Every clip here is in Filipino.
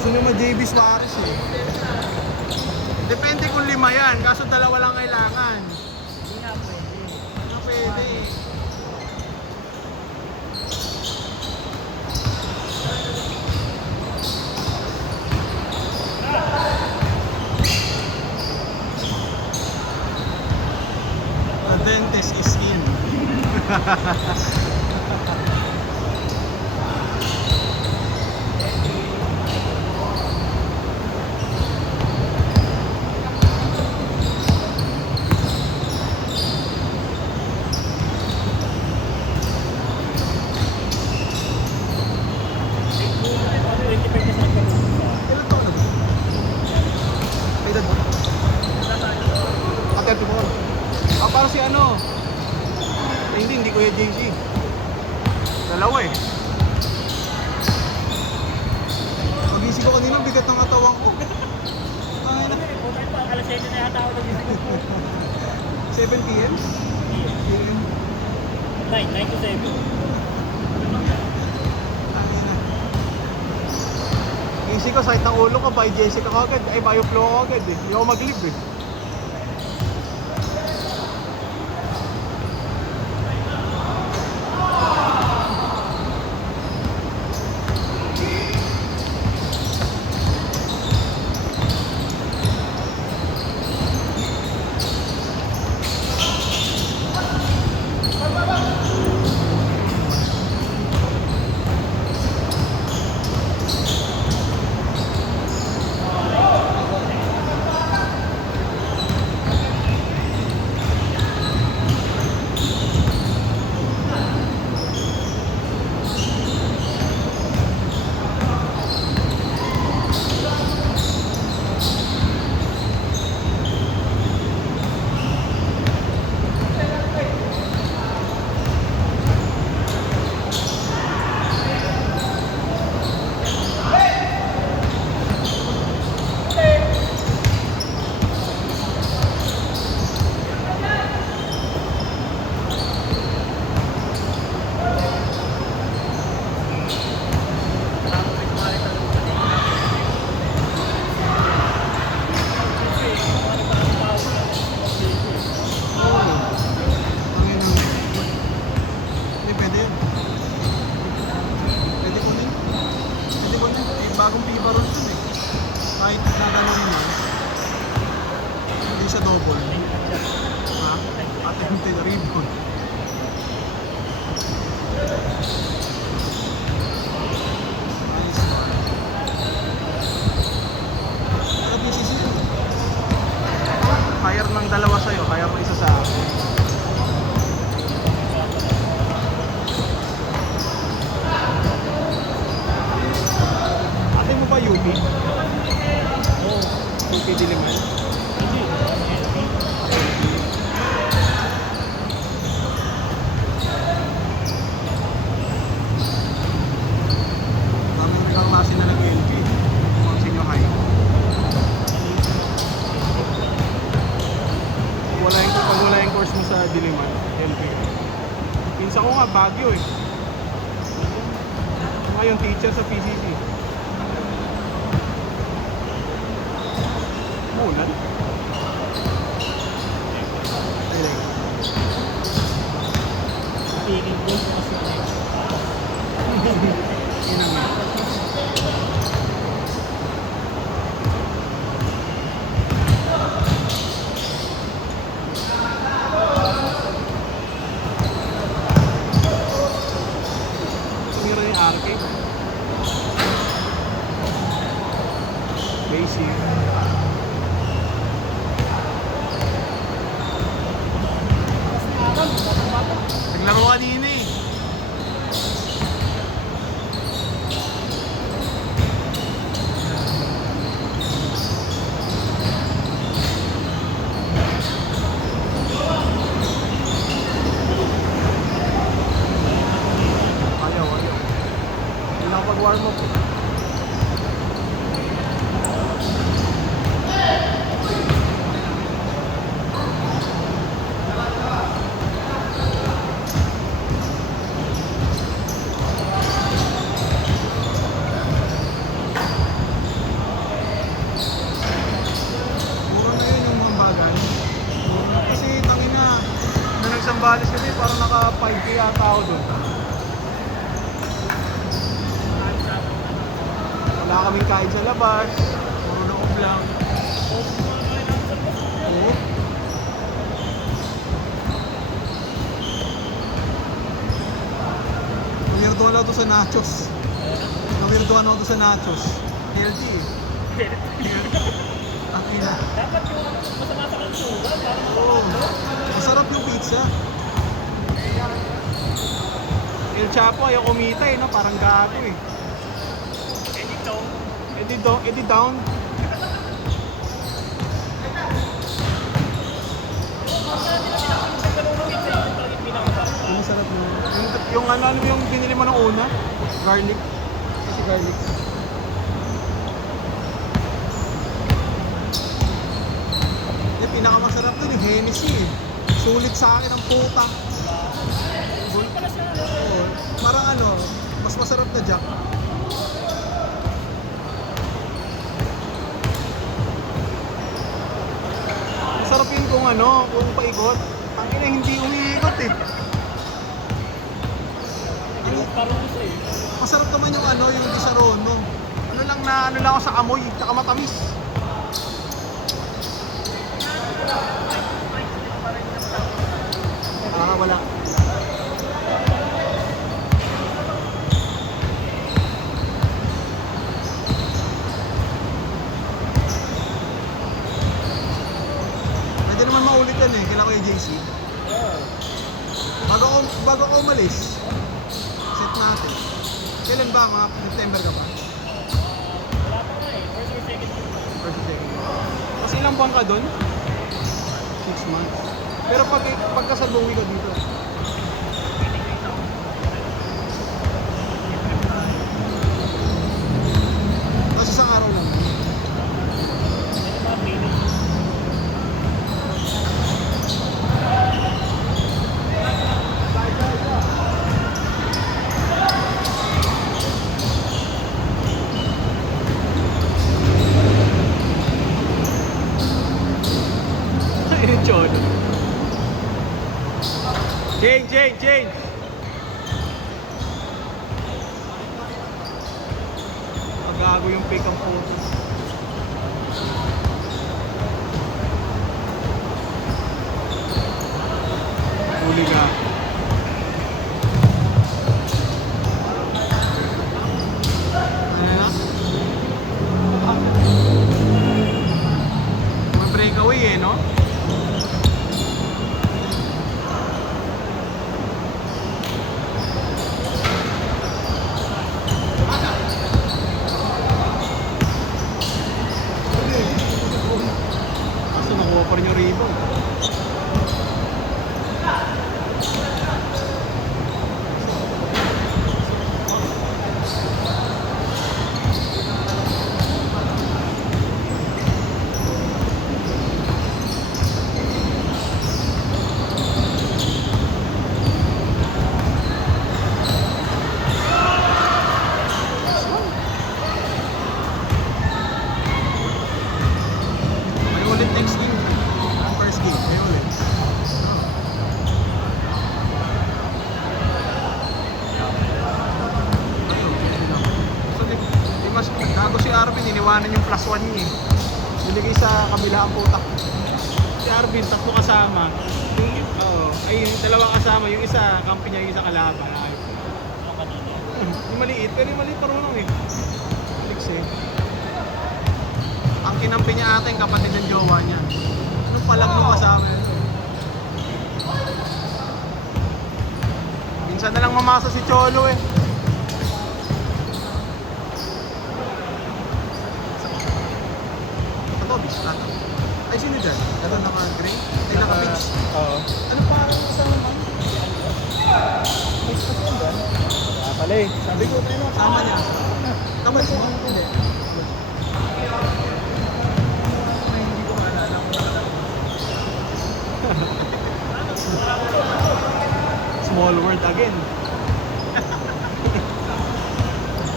Gusto nyo ma-JB Suarez eh. Depende kung 5 yan, kaso 2 lang kailangan. Hindi nga pwede. Ano pwede eh. The dentist is in. Ilan taon na ba? May edad ba? Ah, 34. Ah, para si ano? Eh, hindi Kuya JC. Dalawa eh. Pagising ko kanina, bigat ng katawan ko. Ay, na. Alas 7 na yata ako nagising ko. 7 PM? PM? 9 to 7. Easy ko, sakit ng ulo ko, by Jessica ka agad. Ay, Bioflow ko agad eh. Hindi ako mag-live eh. Bagong piba ron dun eh. Kahit na gano'n mo, hindi siya double. Ha? Attempted rebound. Nice one. Pero PCC yun. Hire ng dalawa sa'yo, hire ng isa sa akin. Ate mo ba UP? Oo. UP Diliman? Hindi. Daming nagkaklase na nag-LP. Mga senior high. Pag wala yung course mo sa Diliman, LP. Pinsan ko nga, Baguio eh. Ngayon, teacher sa PCC. Mulan? Ayun. Pigil ko kasi Yun ang nga. Tumira yung arcade. Basic. Naglaro kanina eh. Ayaw. Hindi na pag-warm up. Wala kaming kain sa labas. Puro loob lang. Oo. Nawirdoan ako to sa nachos. Nawirdoan ako to sa nachos. Healthy eh. Ang ina. Dapat yung masama sa kalsura para Oo. Masarap yung pizza. El Chapo ayaw kumita eh, no? Parang gago eh. Eddie down. Ang sarap mo. Yung ano yung binili mo nung una? Garlic. Kasi garlic. Yung pinakamasarap dun yung Hennessy eh. Sulit sa akin ang putang. Oo. Parang ano, mas masarap na Jack. Masarap yun kung ano, kung paikot. Tangina hindi umiikot eh. Parusa eh. Masarap naman yung ano, yung Disaronno. Ano lang ako sa amoy, tsaka matamis. Wala. Pwede naman maulit yan eh, kailangan ko yung JC. Bago ako umalis, set natin. Kailan ba? Mga September ka ba? Wala pa nga eh. First or second. First or second. Kasi ilang buwan ka doon? 6 months. Pero pagkasalungi ka dito, kasi isang araw lang. Ito mga training. Ayun, John. Change. Gago yung fake ang photo. Huli ka. Ano na? May breakaway eh, no? Kaso nakuha pa rin yung rebound. May ulit next game. Ang first game, may ulit. So, di mas gago si Arvin, iniwanan yung +1 niya eh. Niligay sa kabila ang putak. Si Arvin, tatlo kasama. Ay, yung dalawa kasama. Yung isa, kampi niya, yung isa kalaban. Ay, Ano kanina? yung maliit, pero yung maliit parunong eh. Alex eh. Ang kinampi niya ating kapatid ng jowa niya. Ano palang nung kasama yun? Minsan na lang mamasa si Cholo eh. Ito, biska. Ay, sino dyan? Ito naka-gray? Ay, naka-pitch. Oo. Ano parang kasama man? Face kasi yun ba? Pala eh. Sabi ko, tayo kasama niya. Kapag siya, hindi. Ay, hindi ko maalala kung Small world again.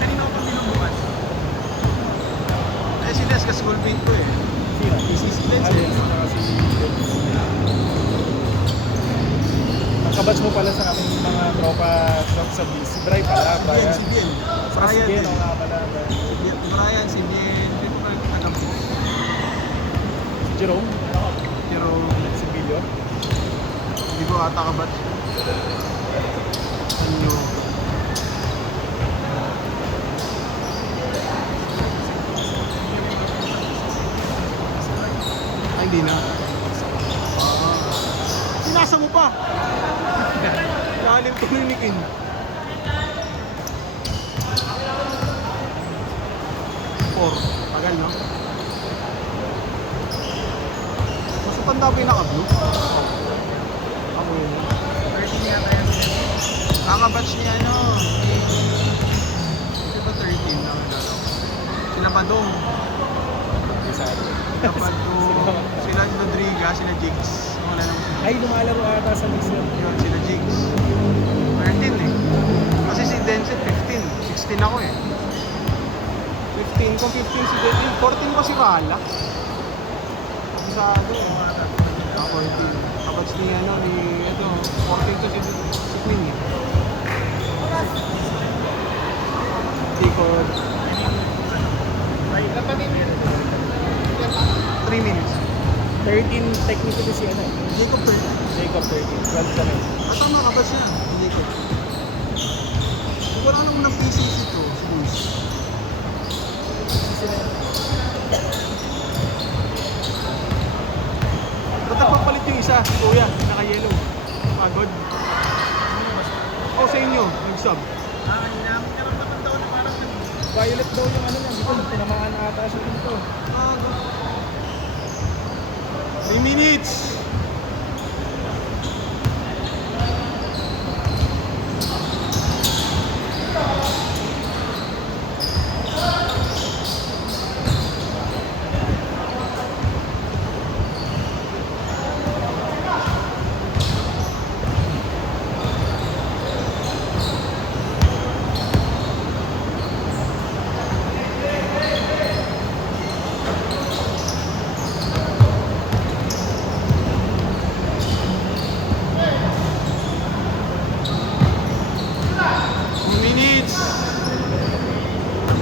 Kanina ko pang binubukas. Eh, si Les, ka-school mate ko eh. Sino? Si Les eh. Nakabats mo pala sa aming mga tropa sa BC Drive pala. Si Bien. Brian Brian din. din. O nga pala. Si Bien. Ryan, si Bien, dito pa yung taga Jerome. pero Si Bilyo. hindi ko ata kabatch. Anyo. Ay, hindi na. Sinasa mo pa! Lalim tuloy ni King. Four. Tagal, no? Mas matanda pa yung naka-blue. Ako yun. 13 yata yan. Kakabatch niya, ano? Kasi ba 13 na nalala ko? Sila Badong. Sila Badong. Sila Rodriga, sila Jigs. Wala naman sila. Ay, lumalaro ata sa mixer. Yun, sila Jigs. 13 eh. Kasi si Denzel 15. 16 ako eh. 15. Kung 15 si Denzel, 14 pa si Kala. Masyado eh. Ako 14. Kabatch ni ano, ni ito. 14 to si Queen eh. Hindi ko... 3 minutes. 13 technically si ano. Jacob 13. Jacob 13. 12 kami. Ah, tama, kabatch niya. Jacob. Wala naman ng PCs ito, si Luis. Ba't nagpapalit yung isa? Si Kuya, naka-yellow. Pagod. O sa inyo, nag-sub. Violet daw yung ano niya. Dito, tinamaan na ata siya dito. Pagod. 3 minutes!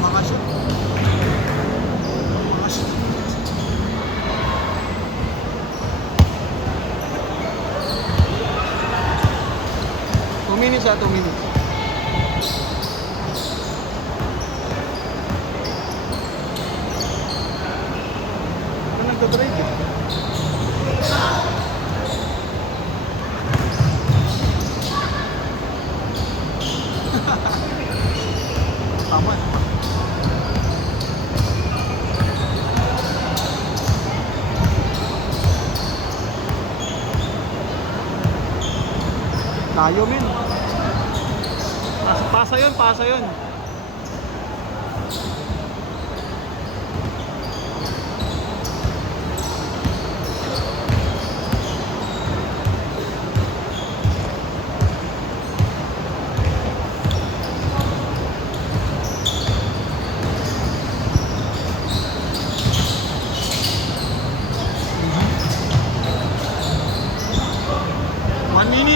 Mga shoot. Mga shoot. Two minutes 2 minutes. Ano nagtatrade eh? Tama. Tayo men. Pasa yun, pasa yun.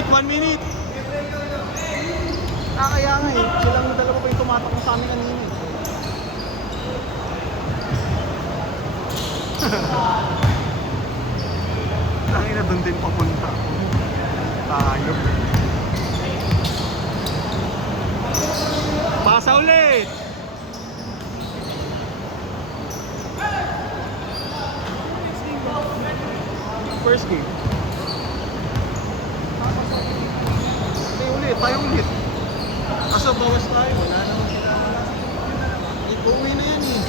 One minute. Kaya nga eh. Silang dalawa pa yung tumatakbo sa amin kanina eh. Tangin na doon din papunta. Tayo. Pasa ulit! First game. Tayo ulit. Kaso bawas tayo. Wala naman kinakala. Ipuwi na yan eh.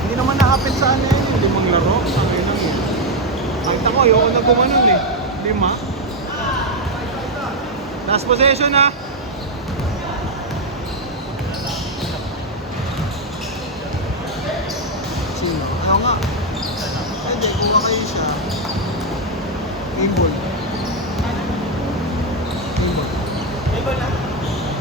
Hindi naman na-happen sa ano yan. 5 laro. Sabi lang eh. Nakita ko, ayoko na gumanon eh. 5. Last possession ha. Sino? Ayaw nga. Hindi, kuha kayo siya. Game ball.